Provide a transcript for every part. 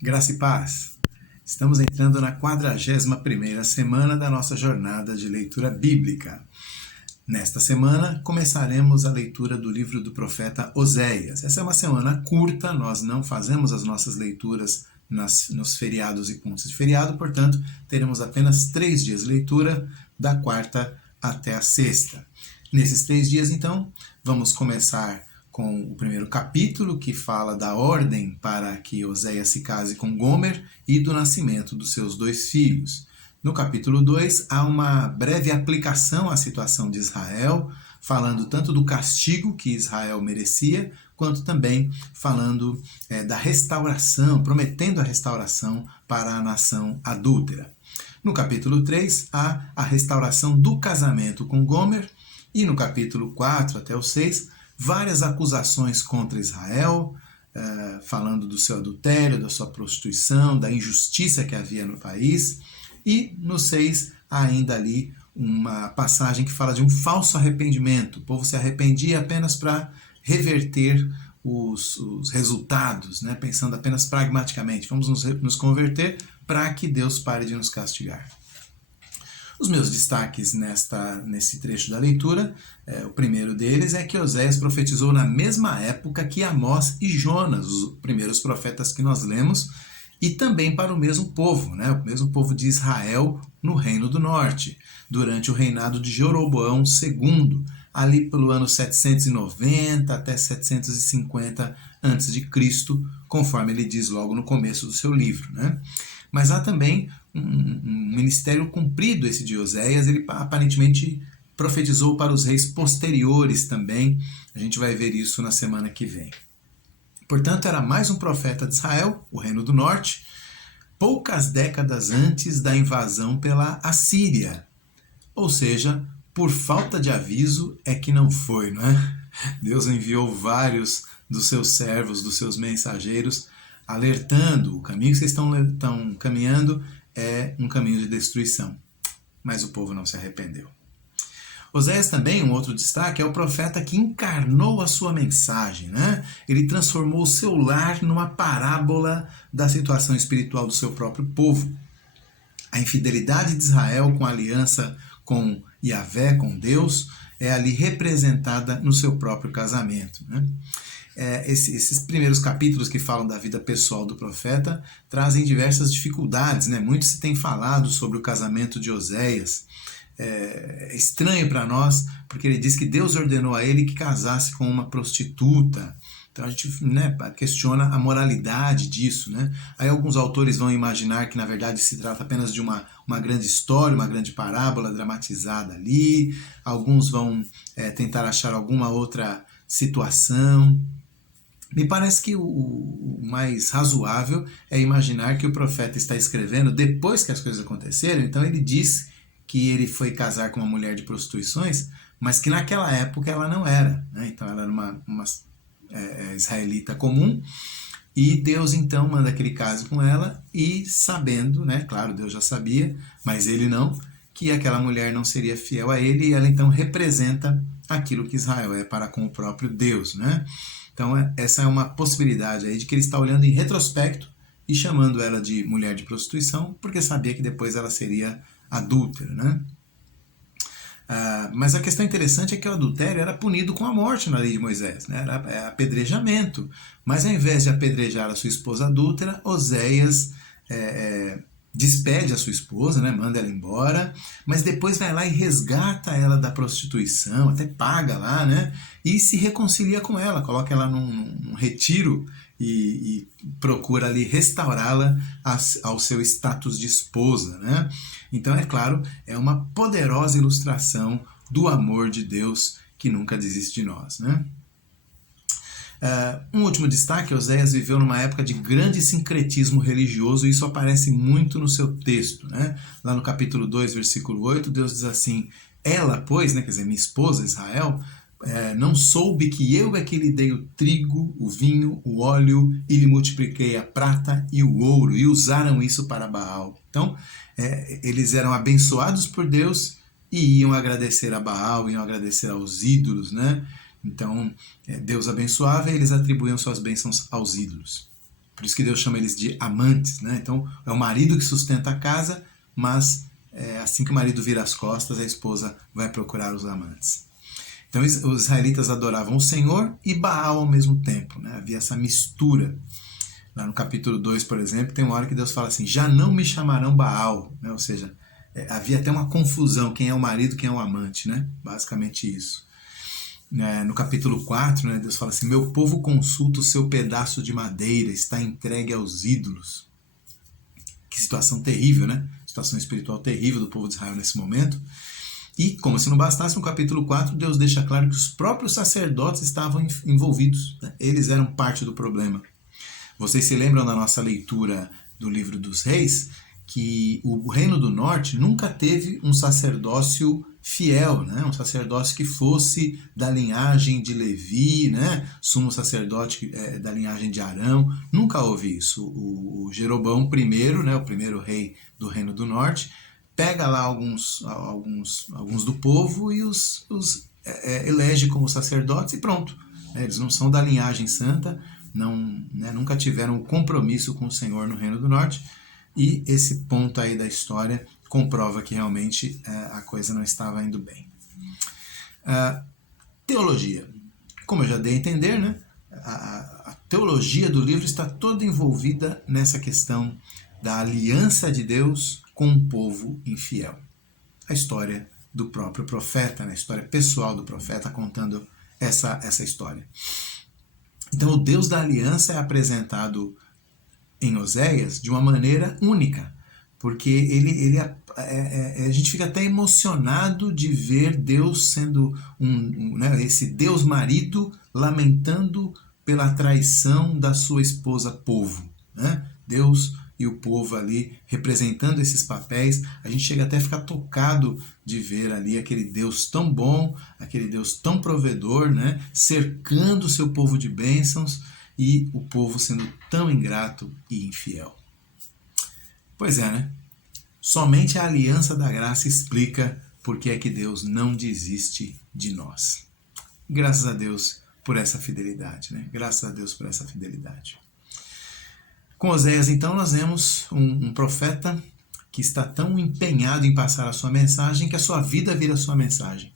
Graça e paz. Estamos entrando na 41ª semana da nossa jornada de leitura bíblica. Nesta semana, começaremos a leitura do livro do profeta Oséias. Essa é uma semana curta, nós não fazemos as nossas leituras nos feriados e pontos de feriado, portanto, teremos apenas 3 dias de leitura, da quarta até a sexta. Nesses 3 dias, então, vamos começar com o primeiro capítulo, que fala da ordem para que Oséias se case com Gomer e do nascimento dos seus 2 filhos. No capítulo 2, há uma breve aplicação à situação de Israel, falando tanto do castigo que Israel merecia, quanto também falando da restauração, prometendo a restauração para a nação adúltera. No capítulo 3, há a restauração do casamento com Gomer, e no capítulo 4 até o 6, várias acusações contra Israel, falando do seu adultério, da sua prostituição, da injustiça que havia no país. E no 6, há ainda ali uma passagem que fala de um falso arrependimento. O povo se arrependia apenas para reverter os resultados, né? Pensando apenas pragmaticamente. Vamos nos converter para que Deus pare de nos castigar. Os meus destaques nesse trecho da leitura, o primeiro deles é que Oséias profetizou na mesma época que Amós e Jonas, os primeiros profetas que nós lemos, e também para o mesmo povo, né? O mesmo povo de Israel no Reino do Norte, durante o reinado de Jeroboão II, ali pelo ano 790 até 750 a.C., conforme ele diz logo no começo do seu livro, né? Mas há também um ministério cumprido, esse de Oséias. Ele aparentemente profetizou para os reis posteriores também. A gente vai ver isso na semana que vem. Portanto, era mais um profeta de Israel, o Reino do Norte, poucas décadas antes da invasão pela Assíria. Ou seja, por falta de aviso é que não foi, não é? Deus enviou vários dos seus servos, dos seus mensageiros, alertando: o caminho que vocês estão caminhando é um caminho de destruição. Mas o povo não se arrependeu. Oséias também, um outro destaque, é o profeta que encarnou a sua mensagem, né? Ele transformou o seu lar numa parábola da situação espiritual do seu próprio povo. A infidelidade de Israel com a aliança com Yahvé, com Deus, é ali representada no seu próprio casamento, né? Esses primeiros capítulos que falam da vida pessoal do profeta trazem diversas dificuldades, né? Muito se tem falado sobre o casamento de Oséias. É estranho para nós, porque ele diz que Deus ordenou a ele que casasse com uma prostituta. Então a gente, né, questiona a moralidade disso, né? Aí alguns autores vão imaginar que na verdade se trata apenas de uma grande história, uma grande parábola dramatizada ali. Alguns vão tentar achar alguma outra situação. Me parece que o mais razoável é imaginar que o profeta está escrevendo depois que as coisas aconteceram. Então ele diz que ele foi casar com uma mulher de prostituições, mas que naquela época ela não era, né? Então ela era uma israelita comum, e Deus então manda que ele case com ela, e sabendo, né, claro, Deus já sabia, mas ele não, que aquela mulher não seria fiel a ele, e ela então representa aquilo que Israel é para com o próprio Deus, né? Então essa é uma possibilidade aí de que ele está olhando em retrospecto e chamando ela de mulher de prostituição, porque sabia que depois ela seria adúltera, né? Mas a questão interessante é que o adultério era punido com a morte na lei de Moisés, né? Era apedrejamento. Mas ao invés de apedrejar a sua esposa adúltera, Oséias despede a sua esposa, né? Manda ela embora, mas depois vai lá e resgata ela da prostituição, até paga lá, né? E se reconcilia com ela, coloca ela num retiro e procura ali restaurá-la ao seu status de esposa, né? Então, é claro, é uma poderosa ilustração do amor de Deus que nunca desiste de nós, né? Um último destaque: Oséias viveu numa época de grande sincretismo religioso, e isso aparece muito no seu texto, né? Lá no capítulo 2, versículo 8, Deus diz assim: ela, pois, né, quer dizer, minha esposa Israel, não soube que eu é que lhe dei o trigo, o vinho, o óleo, e lhe multipliquei a prata e o ouro, e usaram isso para Baal. Então, eles eram abençoados por Deus e iam agradecer a Baal, iam agradecer aos ídolos, né? Então, Deus abençoava e eles atribuíam suas bênçãos aos ídolos. Por isso que Deus chama eles de amantes, né? Então é o marido que sustenta a casa, mas assim que o marido vira as costas, a esposa vai procurar os amantes. Então os israelitas adoravam o Senhor e Baal ao mesmo tempo, né? Havia essa mistura. Lá no capítulo 2, por exemplo, tem uma hora que Deus fala assim, já não me chamarão Baal, né? Ou seja, havia até uma confusão, quem é o marido, quem é o amante, né? Basicamente isso. No capítulo 4, né, Deus fala assim, meu povo consulta o seu pedaço de madeira, está entregue aos ídolos. Que situação terrível, né? Situação espiritual terrível do povo de Israel nesse momento. E, como se não bastasse, no capítulo 4, Deus deixa claro que os próprios sacerdotes estavam envolvidos, né? Eles eram parte do problema. Vocês se lembram da nossa leitura do livro dos Reis, que o Reino do Norte nunca teve um sacerdócio fiel, né? Um sacerdócio que fosse da linhagem de Levi, né? Sumo sacerdote da linhagem de Arão. Nunca houve isso. O Jeroboão I, né? O primeiro rei do Reino do Norte, pega lá alguns do povo e os elege como sacerdotes e pronto. Eles não são da linhagem santa, nunca tiveram um compromisso com o Senhor no Reino do Norte. E esse ponto aí da história comprova que realmente a coisa não estava indo bem. Teologia. Como eu já dei a entender, né? A teologia do livro está toda envolvida nessa questão da aliança de Deus com um povo infiel. A história do próprio profeta, né? A história pessoal do profeta contando essa história. Então o Deus da aliança é apresentado em Oséias de uma maneira única, porque a gente fica até emocionado de ver Deus sendo né, esse Deus marido lamentando pela traição da sua esposa povo, né? Deus e o povo ali representando esses papéis, a gente chega até a ficar tocado de ver ali aquele Deus tão bom, aquele Deus tão provedor, né, cercando o seu povo de bênçãos e o povo sendo tão ingrato e infiel. Pois é, né? Somente a aliança da graça explica por que é que Deus não desiste de nós. Graças a Deus por essa fidelidade, né? Graças a Deus por essa fidelidade. Com Oséias, então, nós vemos um profeta que está tão empenhado em passar a sua mensagem que a sua vida vira a sua mensagem.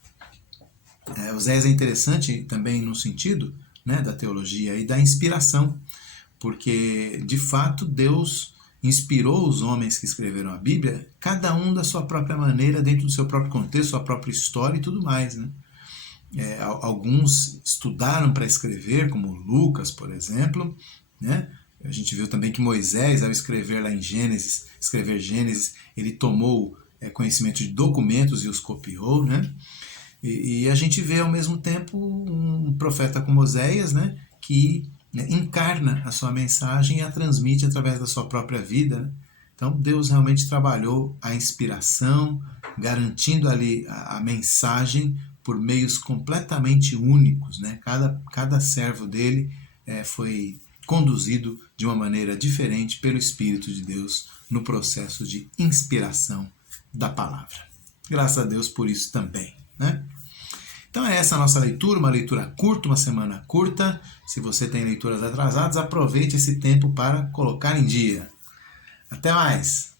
Oséias é interessante também no sentido, né, da teologia e da inspiração, porque, de fato, Deus inspirou os homens que escreveram a Bíblia, cada um da sua própria maneira, dentro do seu próprio contexto, sua própria história e tudo mais, né? Alguns estudaram para escrever, como Lucas, por exemplo, né? A gente viu também que Moisés, ao escrever lá em Gênesis, ele tomou conhecimento de documentos e os copiou, né? E a gente vê ao mesmo tempo um profeta como Oséias, né? Que encarna a sua mensagem e a transmite através da sua própria vida, né? Então Deus realmente trabalhou a inspiração, garantindo ali a mensagem por meios completamente únicos, né? Cada servo dele foi conduzido de uma maneira diferente pelo Espírito de Deus no processo de inspiração da palavra. Graças a Deus por isso também, né? Então é essa a nossa leitura, uma leitura curta, uma semana curta. Se você tem leituras atrasadas, aproveite esse tempo para colocar em dia. Até mais!